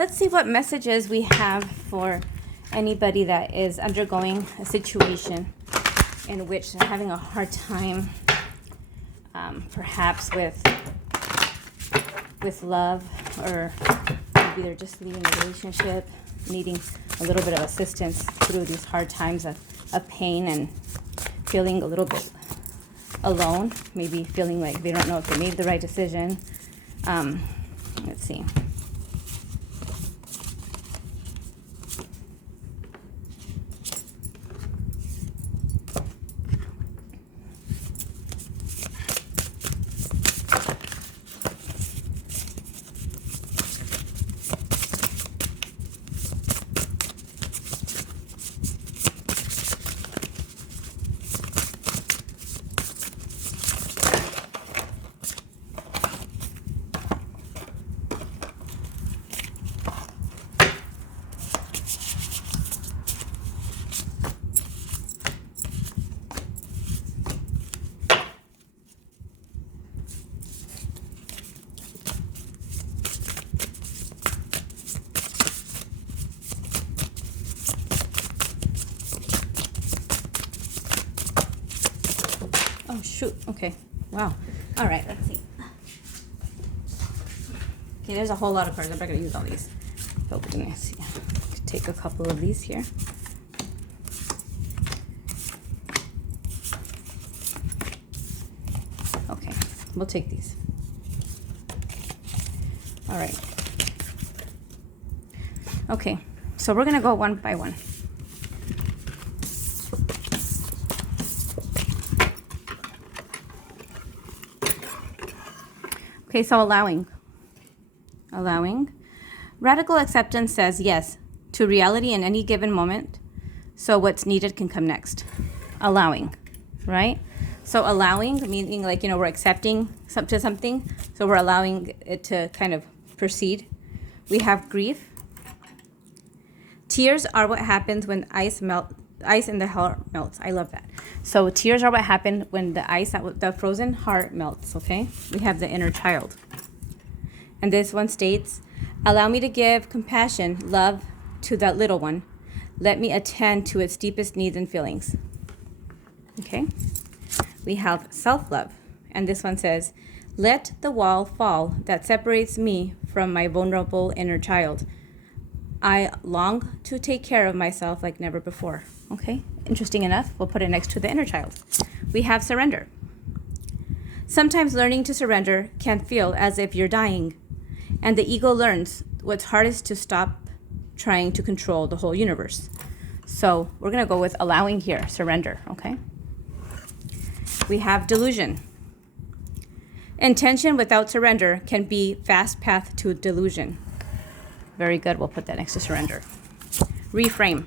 let's see what messages we have for anybody that is undergoing a situation in which they're having a hard time, perhaps with love, or maybe they're just leaving a relationship, needing a little bit of assistance through these hard times of pain and feeling a little bit alone, maybe feeling like they don't know if they made the right decision. Let's see. Oh, shoot. Okay. Wow. All right. Let's see. Okay, there's a whole lot of cards. I'm not going to use all these. But we're going to see. Take a couple of these here. Okay. We'll take these. All right. Okay. So we're going to go one by one. Okay, so allowing. Radical acceptance says yes to reality in any given moment, so what's needed can come next. Allowing, right? So allowing, meaning like, we're accepting something, so we're allowing it to kind of proceed. We have grief. Tears are what happens when ice in the heart melts. I love that. So tears are what happen when the frozen heart melts, okay? We have the inner child. And this one states, allow me to give compassion, love to that little one. Let me attend to its deepest needs and feelings. Okay? We have self-love. And this one says, let the wall fall that separates me from my vulnerable inner child. I long to take care of myself like never before. Okay, interesting enough, we'll put it next to the inner child. We have surrender. Sometimes learning to surrender can feel as if you're dying, and the ego learns what's hardest to stop trying to control the whole universe. So we're going to go with allowing here, surrender, okay? We have delusion. Intention without surrender can be fast path to delusion. Very good, we'll put that next to surrender. Reframe.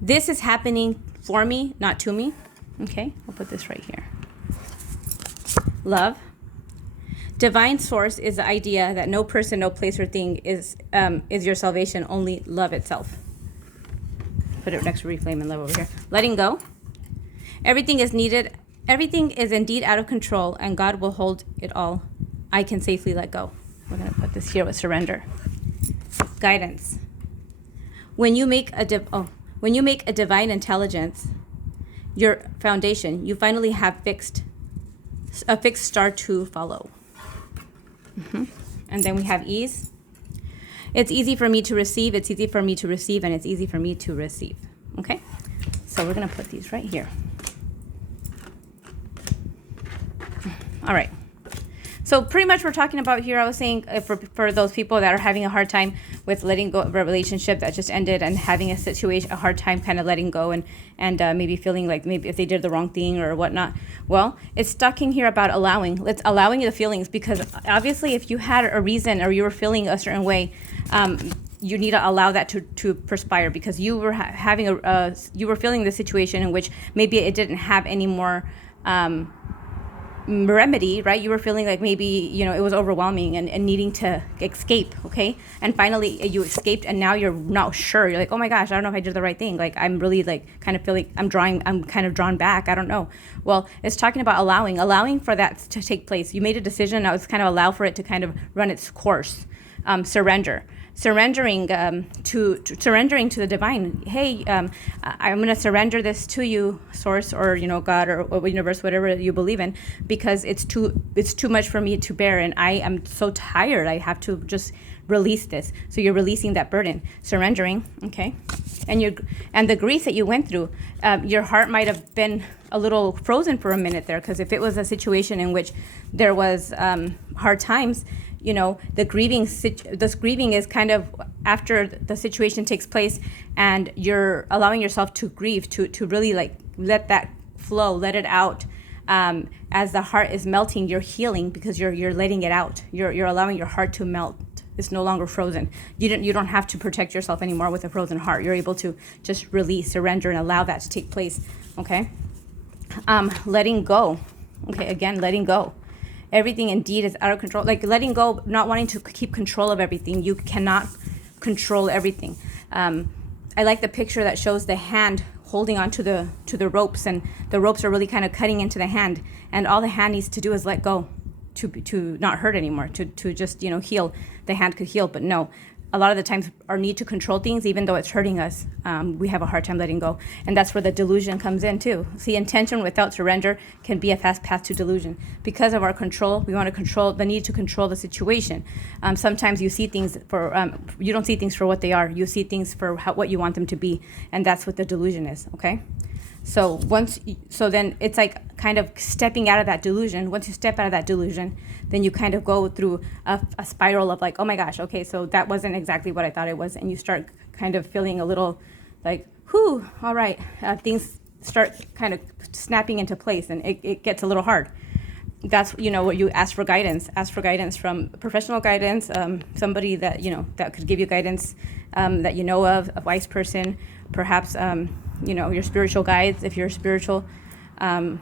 This is happening for me, not to me. Okay, we'll put this right here. Love. Divine source is the idea that no person, no place, or thing is your salvation, only love itself. Put it next to reframe and love over here. Letting go. Everything is indeed out of control, and God will hold it all. I can safely let go. We're going to put this here with surrender. Guidance. When you make a divine intelligence your foundation, you finally have a fixed star to follow. And then we have ease. It's easy for me to receive, it's easy for me to receive, and it's easy for me to receive. Okay? So we're going to put these right here. All right. So pretty much we're talking about here, I was saying for those people that are having a hard time with letting go of a relationship that just ended and having a hard time kind of letting go and maybe feeling like maybe if they did the wrong thing or whatnot. Well, it's talking here about allowing. Let's allowing the feelings, because obviously if you had a reason or you were feeling a certain way, you need to allow that to perspire, because you were you were feeling the situation in which maybe it didn't have any more remedy, right? You were feeling like maybe, it was overwhelming and needing to escape, okay? And finally you escaped, and now you're not sure. You're like, oh my gosh, I don't know if I did the right thing. Like, I'm really kind of feeling, I'm kind of drawn back. I don't know. Well, it's talking about allowing for that to take place. You made a decision. Now it's kind of allow for it to kind of run its course. surrendering surrendering to the divine. Hey, I'm going to surrender this to you, source, or God, or universe, whatever you believe in, because it's too much for me to bear, and I am so tired. I have to just release this. So you're releasing that burden, surrendering. Okay, and the grief that you went through, your heart might have been a little frozen for a minute there, because if it was a situation in which there was hard times, the grieving is kind of after the situation takes place, and you're allowing yourself to grieve, to really like let that flow, let it out. As the heart is melting, you're healing, because you're letting it out. You're allowing your heart to melt. It's no longer frozen. You don't have to protect yourself anymore with a frozen heart. You're able to just release, surrender, and allow that to take place. Okay. Letting go. Okay. Again, letting go. Everything indeed is out of control. Like letting go, not wanting to keep control of everything. You cannot control everything. I like the picture that shows the hand holding on to the ropes, and the ropes are really kind of cutting into the hand, and all the hand needs to do is let go to not hurt anymore, to just heal. The hand could heal, but no. A lot of the times our need to control things, even though it's hurting us, we have a hard time letting go. And that's where the delusion comes in too. See, intention without surrender can be a fast path to delusion. Because of our control, we want to control the need to control the situation. Sometimes you see things you don't see things for what they are. You see things for what you want them to be. And that's what the delusion is, okay? So then it's like kind of stepping out of that delusion. Once you step out of that delusion, then you kind of go through a spiral of like, oh my gosh, okay, so that wasn't exactly what I thought it was. And you start kind of feeling a little like, whew, all right. Things start kind of snapping into place, and it gets a little hard. That's, what you ask for guidance. Ask for guidance from professional guidance, somebody that, that could give you guidance that you know of, a wise person, perhaps, your spiritual guides, if you're spiritual. And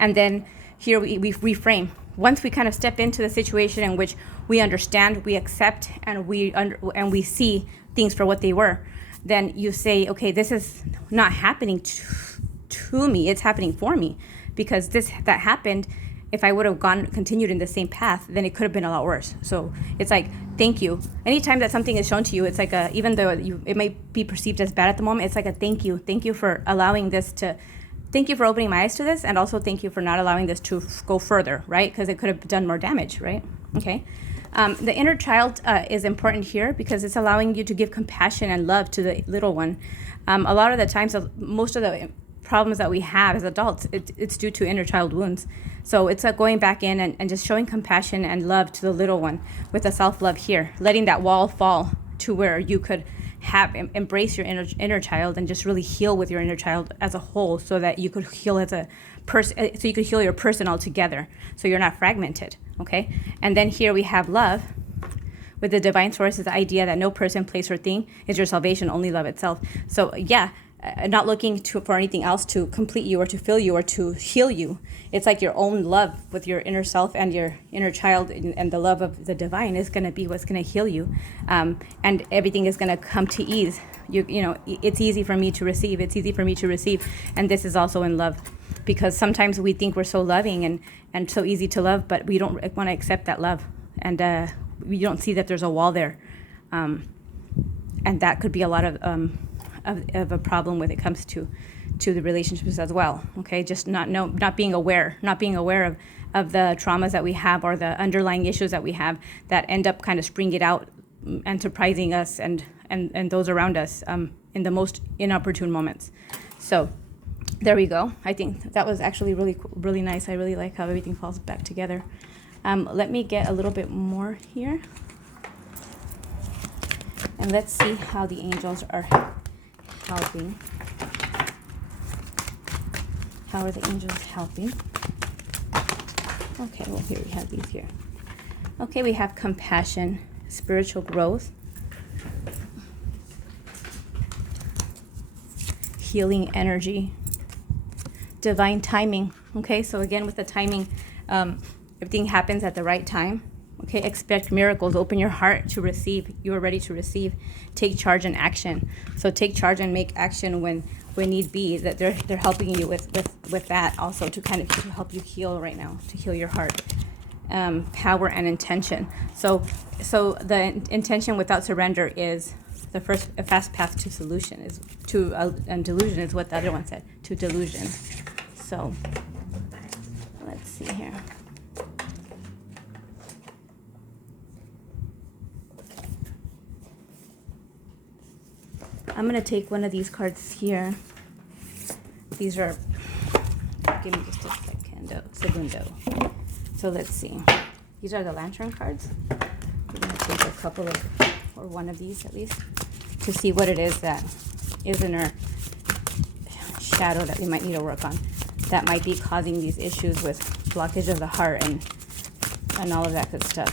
then here we reframe. Once we kind of step into the situation in which we understand, we accept, and we see things for what they were, then you say, okay, this is not happening to me, it's happening for me, because that happened. If I would have continued in the same path, then it could have been a lot worse. So it's like, thank you. Anytime that something is shown to you, it's like even though it may be perceived as bad at the moment, it's like a thank you. Thank you for allowing this thank you for opening my eyes to this, and also thank you for not allowing this to go further, right? Because it could have done more damage, right? Okay. The inner child is important here, because it's allowing you to give compassion and love to the little one. A lot of the times, most of the problems that we have as adults, it's due to inner child wounds. So it's going back in and just showing compassion and love to the little one with the self-love here, letting that wall fall to where you could embrace your inner child and just really heal with your inner child as a whole, so that you could heal as a person, so you could heal your person altogether, so you're not fragmented. Okay. And then here we have love with the divine source, is the idea that no person, place, or thing is your salvation, only love itself. So yeah, not looking for anything else to complete you or to fill you or to heal you. It's like your own love with your inner self and your inner child, and the love of the divine is going to be what's going to heal you, and everything is going to come to ease. It's easy for me to receive. It's easy for me to receive, and this is also in love, because sometimes we think we're so loving and so easy to love, but we don't want to accept that love, and we don't see that there's a wall there, and that could be a lot of a problem when it comes to the relationships as well. Okay, just not being aware of the traumas that we have, or the underlying issues that we have, that end up kind of springing out and surprising us and those around us in the most inopportune moments. So there we go. I think that was actually really nice. I really like how everything falls back together. Let me get a little bit more here, and let's see how the angels are helping. How are the angels helping? Okay, well, here we have these here. Okay, we have compassion, spiritual growth, healing energy, divine timing. Okay, so again, with the timing, everything happens at the right time. Okay, expect miracles. Open your heart to receive. You are ready to receive. Take charge and action. So take charge and make action when need be. That they're helping you with that also, to kind of help you heal right now, to heal your heart. power and intention. So the intention without surrender is the first, a fast path to solution is to delusion is what the other one said, to delusion. So let's see here. I'm gonna take one of these cards here. These are, give me just a segundo. So let's see. These are the lantern cards. We're gonna take a couple of, or one of these at least, to see what it is that is in our shadow that we might need to work on, that might be causing these issues with blockage of the heart and all of that good stuff.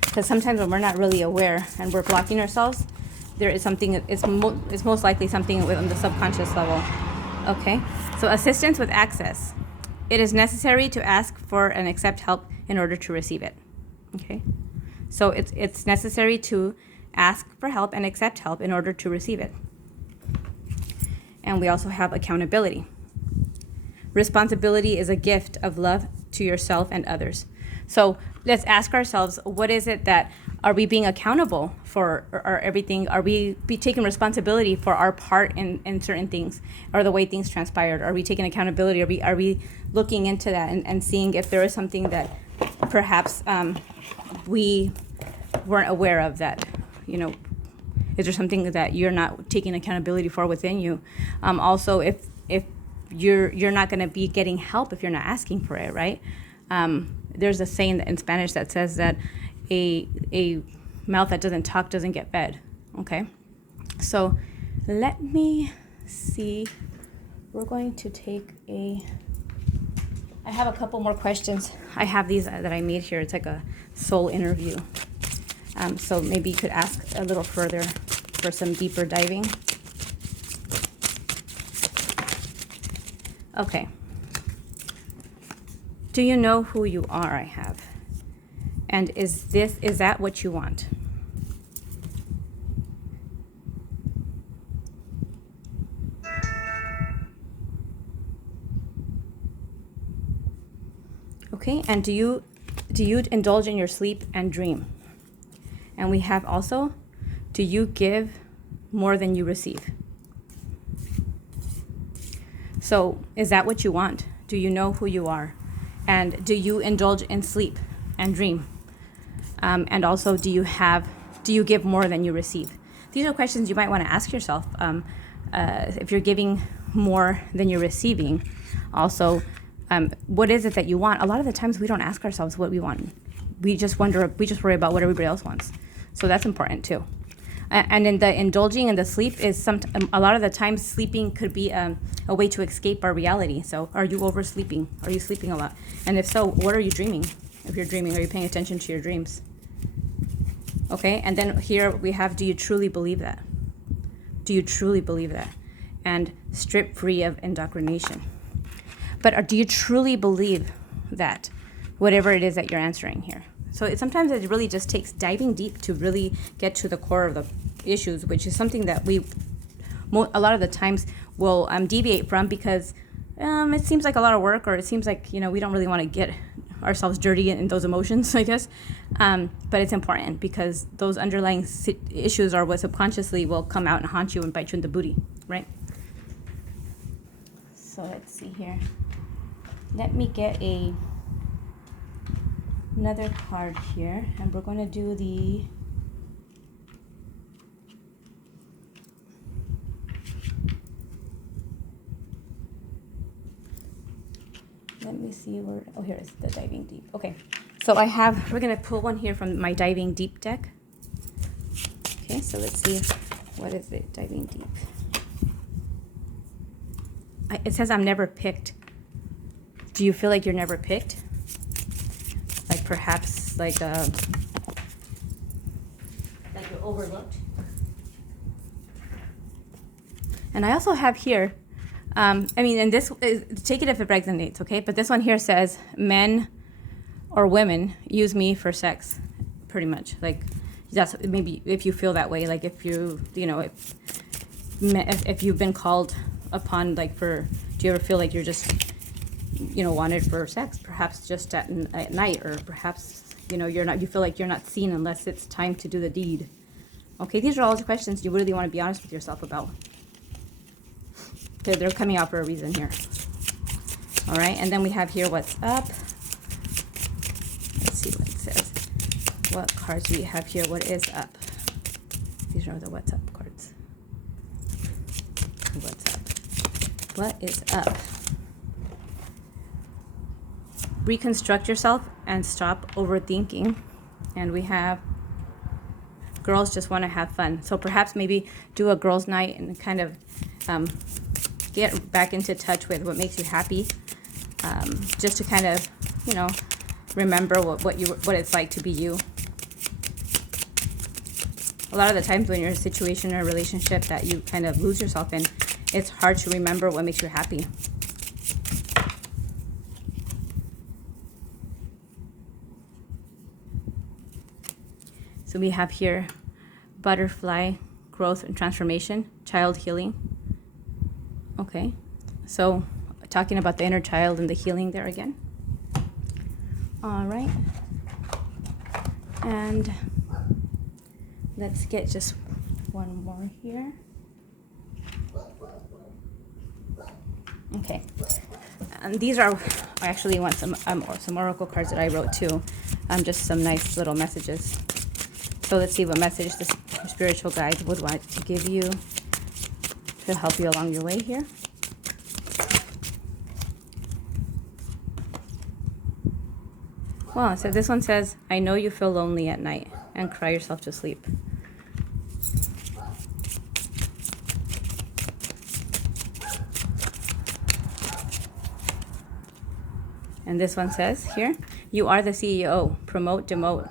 Because sometimes when we're not really aware and we're blocking ourselves, there is something, it's most likely something on the subconscious level. Okay, so assistance with access. It is necessary to ask for and accept help in order to receive it. Okay, so it's necessary to ask for help and accept help in order to receive it. And we also have accountability. Responsibility is a gift of love to yourself and others. So let's ask ourselves, what is it that, are we being accountable for or everything? Are we taking responsibility for our part in certain things, or the way things transpired? Are we taking accountability? Are we looking into that and seeing if there is something that perhaps we weren't aware of, that, you know, is there something that you're not taking accountability for within you? Also, if you're not going to be getting help if you're not asking for it, right? There's a saying in Spanish that says that a mouth that doesn't talk doesn't get fed. Okay, so let me see. We're going to take I have a couple more questions. I have these that I made here. It's like a soul interview. So maybe you could ask a little further for some deeper diving. Okay. Do you know who you are? I have. And is that what you want? Okay, and do you indulge in your sleep and dream? And we have also, do you give more than you receive? So is that what you want? Do you know who you are? And do you indulge in sleep and dream? And also, do you give more than you receive? These are questions you might want to ask yourself. If you're giving more than you're receiving, also, what is it that you want? A lot of the times we don't ask ourselves what we want. We just worry about what everybody else wants. So that's important too. And in the indulging in the sleep is a lot of the times sleeping could be a way to escape our reality. So are you oversleeping? Are you sleeping a lot? And if so, what are you dreaming? If you're dreaming, are you paying attention to your dreams? Okay, and then here we have, do you truly believe that? Do you truly believe that? And strip free of indoctrination. But do you truly believe that, whatever it is that you're answering here? So sometimes it really just takes diving deep to really get to the core of the issues, which is something that we, a lot of the times, will deviate from because it seems like a lot of work, or it seems like, we don't really want to get ourselves dirty in those emotions, I guess. But it's important because those underlying issues are what subconsciously will come out and haunt you and bite you in the booty, right? So let's see here. Let me get another card here, and we're going to do the let me see where, oh, here is the diving deep. Okay, so we're going to pull one here from my diving deep deck. Okay, so let's see, what is it, diving deep? It says I'm never picked. Do you feel like you're never picked? Like perhaps like you're overlooked? And I also have here, and this, take it if it resonates, okay? But this one here says, men or women use me for sex, pretty much. Like, that's maybe if you feel that way, like if if you've been called upon, like do you ever feel like you're just wanted for sex, perhaps just at night, or perhaps, you feel like you're not seen unless it's time to do the deed. Okay, these are all the questions you really want to be honest with yourself about. Okay, they're coming out for a reason here. All right, and then we have here what's up. Let's see what it says. What cards do we have here? What is up? These are the what's up cards. What's up? What is up? Reconstruct yourself and stop overthinking. And we have girls just want to have fun. So perhaps maybe do a girls' night and kind of get back into touch with what makes you happy. Just to kind of, remember what it's like to be you. A lot of the times when you're in a situation or a relationship that you kind of lose yourself in, it's hard to remember what makes you happy. So we have here butterfly, growth and transformation, child healing. Okay, so talking about the inner child and the healing there again. All right. And let's get just one more here. Okay. And these are, I actually want some oracle cards that I wrote too. Just some nice little messages. So let's see what message this spiritual guide would want to give you to help you along your way here. Well, so this one says, I know you feel lonely at night and cry yourself to sleep. And this one says here, you are the CEO. Promote, demote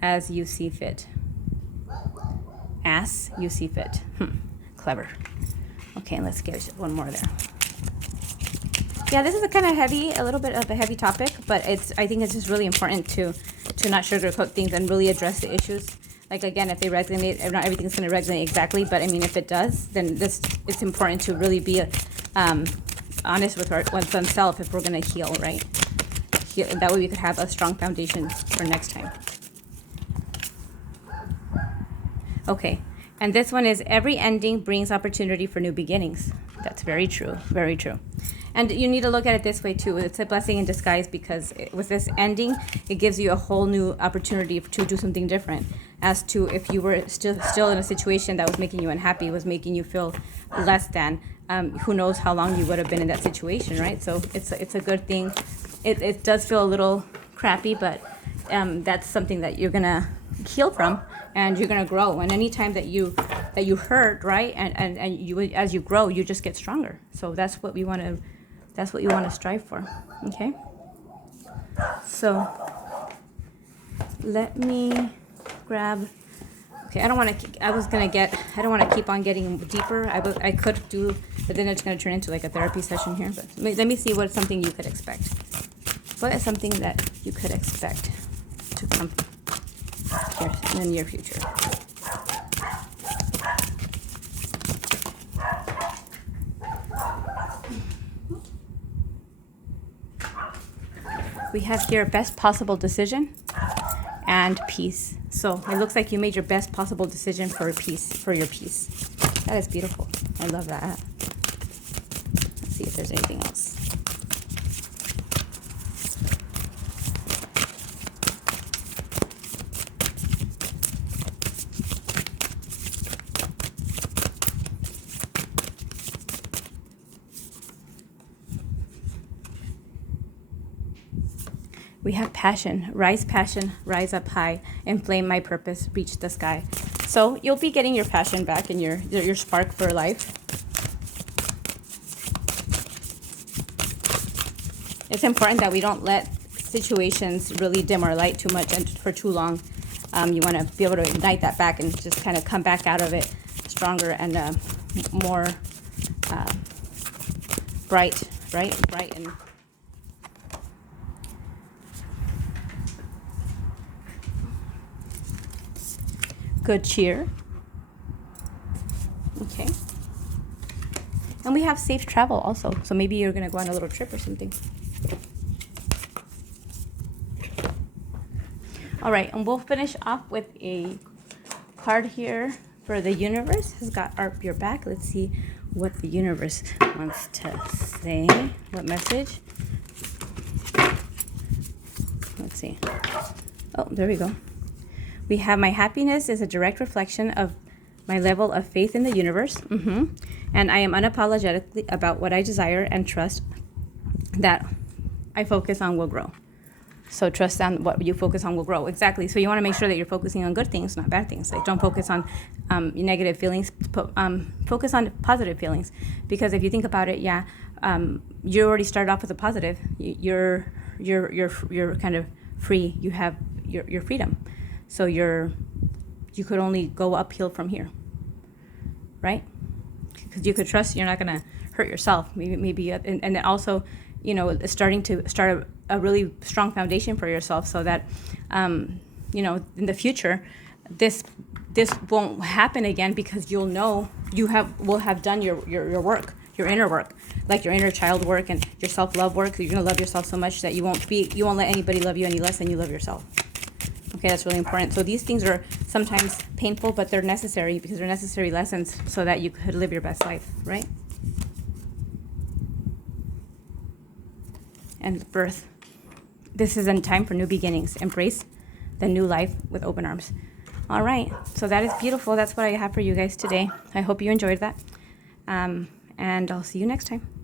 as you see fit. As you see fit. Clever. Okay, let's get one more there. Yeah, this is a kind of heavy, a little bit of a heavy topic, but I think it's just really important to not sugarcoat things and really address the issues. Like, again, if they resonate, not everything's going to resonate exactly, but I mean, if it does, then it's important to really be honest with oneself if we're going to heal, right? That way we could have a strong foundation for next time. Okay, and this one is, every ending brings opportunity for new beginnings. That's very true, very true. And you need to look at it this way too. It's a blessing in disguise, because with this ending, it gives you a whole new opportunity to do something different. As to if you were still in a situation that was making you unhappy, was making you feel less than, who knows how long you would have been in that situation, right? So it's a good thing. It does feel a little crappy, but that's something that you're gonna heal from, and you're gonna grow. And anytime that you hurt, right, and you, as you grow, you just get stronger. So that's what we want to. That's what you want to strive for, okay? So let me grab. Okay, I don't want to keep on getting deeper. I could do, but then it's going to turn into like a therapy session here. But let me see what's something you could expect. What is something that you could expect to come here in the near future? We have here best possible decision and peace. So it looks like you made your best possible decision for your peace. That is beautiful. I love that. Let's see if there's anything else. We have passion, rise up high, inflame my purpose, reach the sky. So you'll be getting your passion back and your spark for life. It's important that we don't let situations really dim our light too much and for too long. You want to be able to ignite that back and just kind of come back out of it stronger and more bright and good cheer. Okay. And we have safe travel also. So maybe you're going to go on a little trip or something. All right, and we'll finish off with a card here for the universe. Has got your back. Let's see what the universe wants to say. What message? Let's see. Oh, there we go. We have my happiness is a direct reflection of my level of faith in the universe. And I am unapologetically about what I desire and trust that I focus on will grow. So trust on what you focus on will grow. Exactly. So you want to make sure that you're focusing on good things, not bad things. Like don't focus on negative feelings. Focus on positive feelings. Because if you think about it, you already started off with a positive. You're kind of free. You have your freedom. So you could only go uphill from here, right? Because you could trust you're not going to hurt yourself. Maybe and then also, starting to start a really strong foundation for yourself, so that in the future this won't happen again, because you'll know will have done your work, your inner work, like your inner child work and your self-love work. You're going to love yourself so much that you won't let anybody love you any less than you love yourself. Okay, that's really important. So these things are sometimes painful, but they're necessary, because they're necessary lessons so that you could live your best life, right? And birth. This is a time for new beginnings. Embrace the new life with open arms. All right, so that is beautiful. That's what I have for you guys today. I hope you enjoyed that. And I'll see you next time.